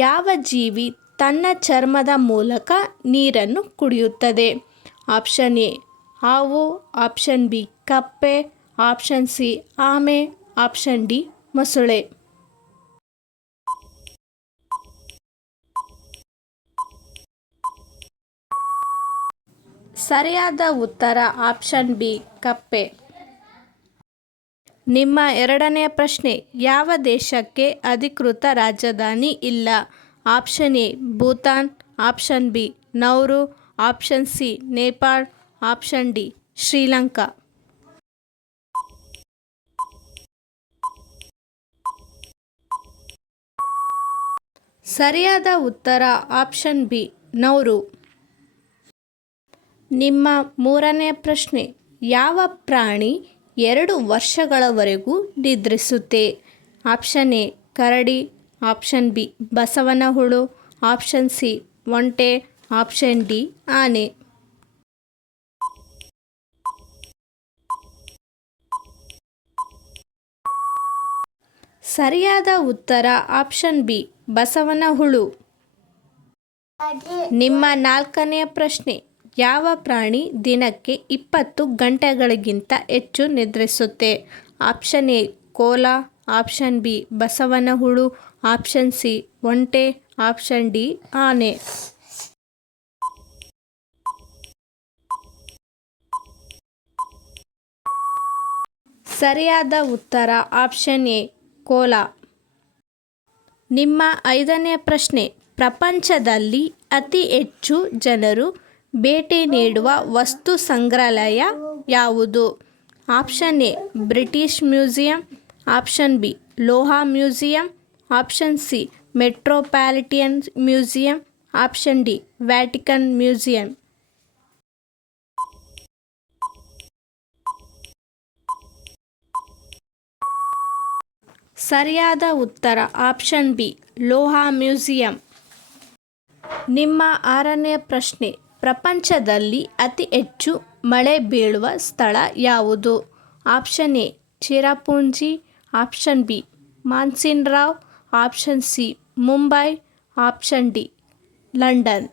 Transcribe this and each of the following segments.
ಯಾವ ಜೀವಿ ತನ್ನ ಚರ್ಮದ ಮೂಲಕ ನೀರನ್ನು ಕುಡಿಯುತ್ತದೆ? ಆಪ್ಷನ್ ಎ ಹಾವು, ಆಪ್ಷನ್ ಬಿ ಕಪ್ಪೆ, ಆಪ್ಷನ್ ಸಿ ಆಮೆ, ಆಪ್ಷನ್ ಡಿ ಮೊಸಳೆ. ಸರಿಯಾದ ಉತ್ತರ ಆಪ್ಷನ್ ಬಿ ಕಪ್ಪೆ. ನಿಮ್ಮ ಎರಡನೆಯ ಪ್ರಶ್ನೆ, ಯಾವ ದೇಶಕ್ಕೆ ಅಧಿಕೃತ ರಾಜಧಾನಿ ಇಲ್ಲ? Option A Bhutan, option B Nauru, option C Nepal, option D Sri Lanka. ಸರಿಯಾದ ಉತ್ತರ ಆಪ್ಷನ್ ಬಿ ನೌರು. ನಿಮ್ಮ ಮೂರನೇ ಪ್ರಶ್ನೆ, ಯಾವ ಪ್ರಾಣಿ 2 ವರ್ಷಗಳವರೆಗೂ ನಿದ್ರಿಸುತ್ತೆ? ಆಪ್ಷನ್ ಎ ಕರಡಿ, ಆಪ್ಷನ್ ಬಿ ಬಸವನ ಹುಳು, ಆಪ್ಷನ್ ಸಿ ಒಂಟೆ, ಆಪ್ಷನ್ ಡಿ ಆನೆ. ಸರಿಯಾದ ಉತ್ತರ ಆಪ್ಷನ್ ಬಿ ಬಸವನ ಹುಳು. ನಿಮ್ಮ ನಾಲ್ಕನೆಯ ಪ್ರಶ್ನೆ, ಯಾವ ಪ್ರಾಣಿ ದಿನಕ್ಕೆ 20 ಗಂಟೆಗಳಿಗಿಂತ ಹೆಚ್ಚು ನಿದ್ರಿಸುತ್ತೆ? Option A koala, option B ಬಸವನ ಹುಳು, ಆಪ್ಷನ್ ಸಿ ಒಂಟೆ, ಆಪ್ಷನ್ ಡಿ ಆನೆ. ಸರಿಯಾದ ಉತ್ತರ ಆಪ್ಷನ್ ಎ ಕೋಲ. ನಿಮ್ಮ ಐದನೇ ಪ್ರಶ್ನೆ, ಪ್ರಪಂಚದಲ್ಲಿ ಅತಿ ಹೆಚ್ಚು ಜನರು ಭೇಟಿ ನೀಡುವ ವಸ್ತು ಸಂಗ್ರಹಾಲಯ ಯಾವುದು? Option A British museum, option B ಲೋಹ museum, option C metropolitan museum, option D Vatican museum. ಸರಿಯಾದ ಉತ್ತರ ಆಪ್ಷನ್ ಬಿ ಲೋಹ ಮ್ಯೂಸಿಯಂ. ನಿಮ್ಮ ಆರನೇ ಪ್ರಶ್ನೆ, ಪ್ರಪಂಚದಲ್ಲಿ ಅತಿ ಹೆಚ್ಚು ಮಳೆ ಬೀಳುವ ಸ್ಥಳ ಯಾವುದು? Option A Cherrapunji, option B Mawsynram, option C Mumbai, option D London.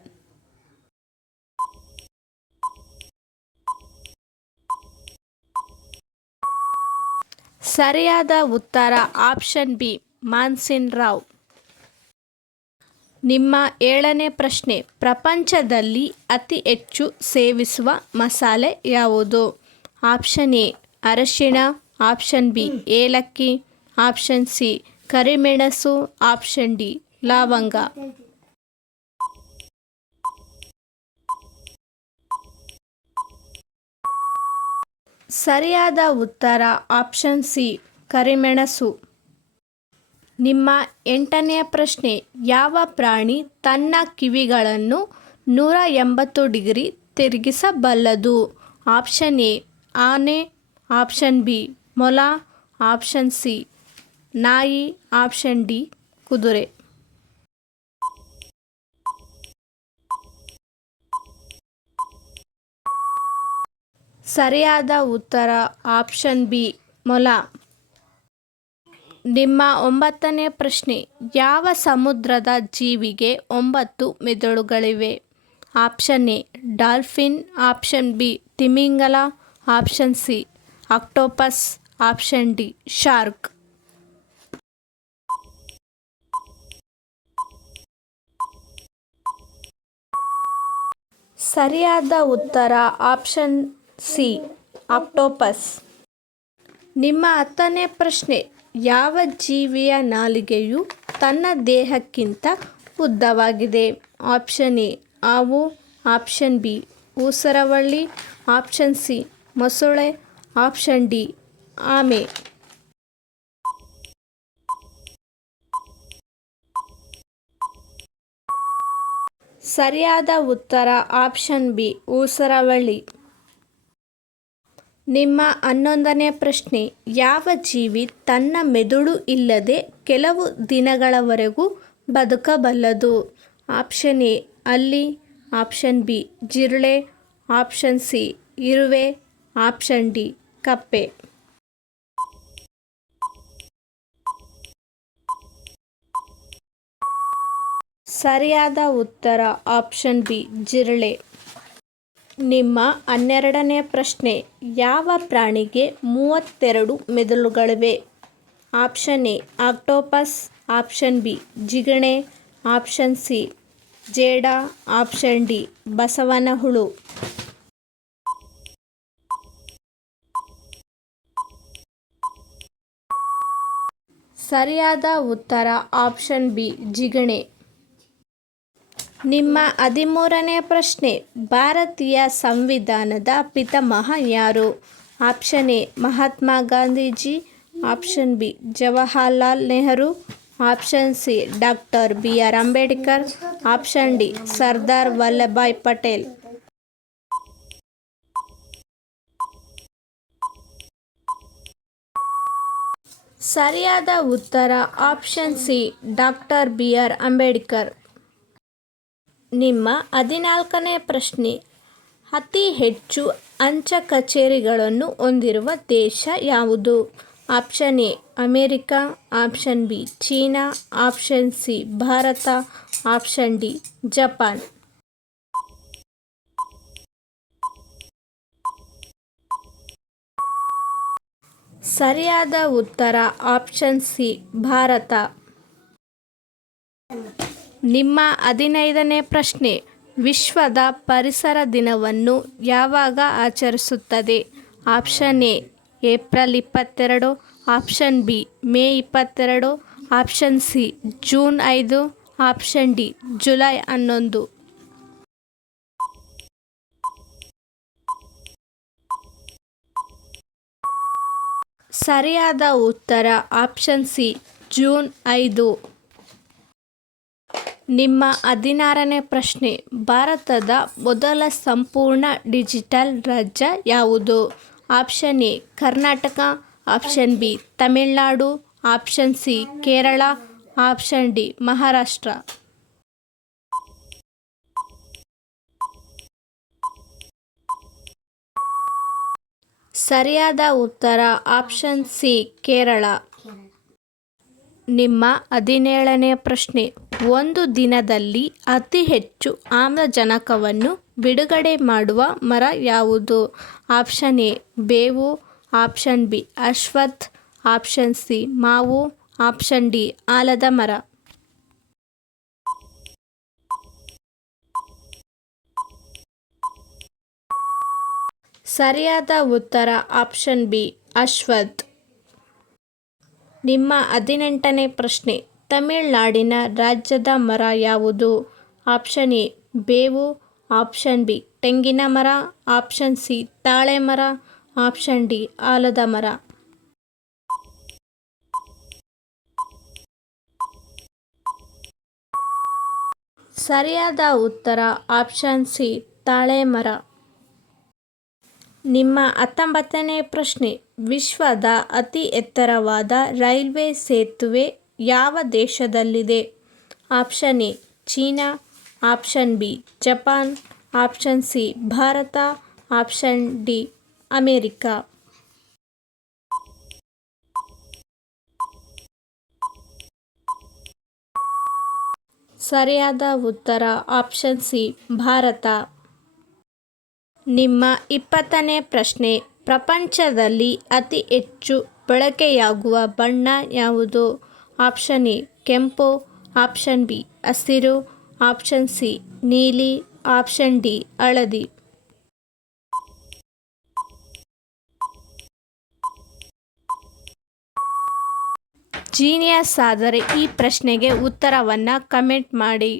ಸರಿಯಾದ ಉತ್ತರ ಆಪ್ಷನ್ ಬಿ ಮಾನ್ಸಿನ್ ರಾವ್. ನಿಮ್ಮ ಏಳನೇ ಪ್ರಶ್ನೆ, ಪ್ರಪಂಚದಲ್ಲಿ ಅತಿ ಹೆಚ್ಚು ಸೇವಿಸುವ ಮಸಾಲೆ ಯಾವುದು? ಆಪ್ಷನ್ ಎ ಅರಿಶಿಣ, ಆಪ್ಷನ್ ಬಿ ಏಲಕ್ಕಿ, ಆಪ್ಷನ್ ಸಿ ಕರಿಮೆಣಸು, ಆಪ್ಷನ್ ಡಿ ಲವಂಗ. ಸರಿಯಾದ ಉತ್ತರ ಆಪ್ಷನ್ ಸಿ ಕರಿಮೆಣಸು. ನಿಮ್ಮ ಎಂಟನೆಯ ಪ್ರಶ್ನೆ, ಯಾವ ಪ್ರಾಣಿ ತನ್ನ ಕಿವಿಗಳನ್ನು 180 ಡಿಗ್ರಿ ತಿರುಗಿಸಬಲ್ಲದು? ಆಪ್ಷನ್ ಎ ಆನೆ, ಆಪ್ಷನ್ ಬಿ ಮೊಲ, ಆಪ್ಷನ್ ಸಿ ನಾಯಿ, ಆಪ್ಷನ್ ಡಿ ಕುದುರೆ. ಸರಿಯಾದ ಉತ್ತರ ಆಪ್ಷನ್ ಬಿ ಮೊಲ. ನಿಮ್ಮ ಒಂಬತ್ತನೇ ಪ್ರಶ್ನೆ, ಯಾವ ಸಮುದ್ರದ ಜೀವಿಗೆ 9 ಮೆದುಳುಗಳಿವೆ? Option A dolphin, option B ತಿಮಿಂಗಲ, option C octopus, option D shark. ಸರಿಯಾದ ಉತ್ತರ ಆಪ್ಷನ್ ಸಿ ಆಕ್ಟೋಪಸ್. ನಿಮ್ಮ 10ನೇ ಪ್ರಶ್ನೆ, ಯಾವ ಜೀವಿಯ ನಾಲಿಗೆಯು ತನ್ನ ದೇಹಕ್ಕಿಂತ ಉದ್ದವಾಗಿದೆ? ಆಪ್ಷನ್ ಎ ಹಾವು, ಆಪ್ಷನ್ ಬಿ ಊಸರವಳ್ಳಿ, ಆಪ್ಷನ್ ಸಿ ಮೊಸಳೆ, ಆಪ್ಷನ್ ಡಿ ಆಮೆ. ಸರಿಯಾದ ಉತ್ತರ ಆಪ್ಷನ್ ಬಿ ಊಸರವಳ್ಳಿ. ನಿಮ್ಮ 11ನೇ ಪ್ರಶ್ನೆ, ಯಾವ ಜೀವಿ ತನ್ನ ಮೆದುಳು ಇಲ್ಲದೆ ಕೆಲವು ದಿನಗಳವರೆಗೂ ಬದುಕಬಲ್ಲದು? ಆಪ್ಷನ್ ಎ ಹಲ್ಲಿ, ಆಪ್ಷನ್ ಬಿ ಜಿರಳೆ, ಆಪ್ಷನ್ ಸಿ ಇರುವೆ, ಆಪ್ಷನ್ ಡಿ ಕಪ್ಪೆ. ಸರಿಯಾದ ಉತ್ತರ ಆಪ್ಷನ್ ಬಿ ಜಿರಳೆ. ನಿಮ್ಮ 12ನೇ ಪ್ರಶ್ನೆ, ಯಾವ ಪ್ರಾಣಿಗೆ 32 ಮೆದುಳುಗಳಿವೆ? Option A octopus, option B ಜಿಗಣೆ, ಆಪ್ಷನ್ ಸಿ ಜೇಡ, ಆಪ್ಷನ್ ಡಿ ಬಸವನ ಹುಳು. ಸರಿಯಾದ ಉತ್ತರ ಆಪ್ಷನ್ ಬಿ ಜಿಗಣೆ. ನಿಮ್ಮ 13ನೇ ಪ್ರಶ್ನೆ, ಭಾರತೀಯ ಸಂವಿಧಾನದ ಪಿತಾಮಹ ಯಾರು? Option A Mahatma Gandhiji, option B Jawaharlal Nehru, option C doctor BR Ambedkar, option D Sardar Vallabhbhai Patel. ಸರಿಯಾದ ಉತ್ತರ option C doctor BR Ambedkar. ನಿಮ್ಮ 14ನೇ ಪ್ರಶ್ನೆ, ಅತಿ ಹೆಚ್ಚು ಅಂಚೆ ಕಚೇರಿಗಳನ್ನು ಹೊಂದಿರುವ ದೇಶ ಯಾವುದು? Option A America, option B China, option C Bharat, option D Japan. ಸರಿಯಾದ ಉತ್ತರ ಆಪ್ಷನ್ ಸಿ ಭಾರತ. ನಿಮ್ಮ 15ನೇ ಪ್ರಶ್ನೆ, ವಿಶ್ವದ ಪರಿಸರ ದಿನವನ್ನು ಯಾವಾಗ ಆಚರಿಸುತ್ತದೆ? Option A April 22, option B May 22, option C June 5, option D July 11. ಸರಿಯಾದ ಉತ್ತರ ಆಪ್ಷನ್ ಸಿ ಜೂನ್ 5. ನಿಮ್ಮ 16ನೇ ಪ್ರಶ್ನೆ, ಭಾರತದ ಮೊದಲ ಸಂಪೂರ್ಣ ಡಿಜಿಟಲ್ ರಾಜ್ಯ ಯಾವುದು? Option A Karnataka, option B Tamil Nadu, option C Kerala, option D Maharashtra. ಸರಿಯಾದ ಉತ್ತರ ಆಪ್ಷನ್ ಸಿ ಕೇರಳ. ನಿಮ್ಮ 17ನೇ ಪ್ರಶ್ನೆ, ಒಂದು ದಿನದಲ್ಲಿ ಅತಿ ಹೆಚ್ಚು ಆಮ್ಲಜನಕವನ್ನು ಬಿಡುಗಡೆ ಮಾಡುವ ಮರ ಯಾವುದು? ಆಪ್ಷನ್ ಎ ಬೇವು, ಆಪ್ಷನ್ ಬಿ ಅಶ್ವತ್ಥ, ಆಪ್ಷನ್ ಸಿ ಮಾವು, ಆಪ್ಷನ್ ಡಿ ಆಲದ ಮರ. ಸರಿಯಾದ ಉತ್ತರ ಆಪ್ಷನ್ ಬಿ ಅಶ್ವತ್ಥ. ನಿಮ್ಮ 18ನೇ ಪ್ರಶ್ನೆ, ತಮಿಳುನಾಡಿನ ರಾಜ್ಯದ ಮರ ಯಾವುದು? ಆಪ್ಷನ್ ಎ ಬೇವು, ಆಪ್ಷನ್ ಬಿ ತೆಂಗಿನ ಮರ, ಆಪ್ಷನ್ ಸಿ ತಾಳೆ ಮರ, ಆಪ್ಷನ್ ಡಿ ಆಲದ ಮರ. ಸರಿಯಾದ ಉತ್ತರ ಆಪ್ಷನ್ ಸಿ ತಾಳೆ ಮರ. ನಿಮ್ಮ 19ನೇ ಪ್ರಶ್ನೆ, ವಿಶ್ವದ ಅತಿ ಎತ್ತರವಾದ ರೈಲ್ವೆ ಸೇತುವೆ ಯಾವ ದೇಶದಲ್ಲಿದೆ? ಆಪ್ಷನ್ ಎ ಚೀನಾ, option B Japan, option C Bharat, option D America. ಸರಿಯಾದ ಉತ್ತರ ಆಪ್ಷನ್ ಸಿ ಭಾರತ. ನಿಮ್ಮ 20ನೇ ಪ್ರಶ್ನೆ, ಪ್ರಪಂಚದಲ್ಲಿ ಅತಿ ಹೆಚ್ಚು ಬಳಕೆಯಾಗುವ ಬಣ್ಣ ಯಾವುದು? ಆಪ್ಷನ್ ಎ ಕೆಂಪು, ಆಪ್ಷನ್ ಬಿ ಹಸಿರು, ಆಪ್ಷನ್ ಸಿ ನೀಲಿ, ಆಪ್ಷನ್ ಡಿ ಹಳದಿ. ಜೀನಿಯಸ್ ಆದರೆ ಈ ಪ್ರಶ್ನೆಗೆ ಉತ್ತರವನ್ನು ಕಮೆಂಟ್ ಮಾಡಿ.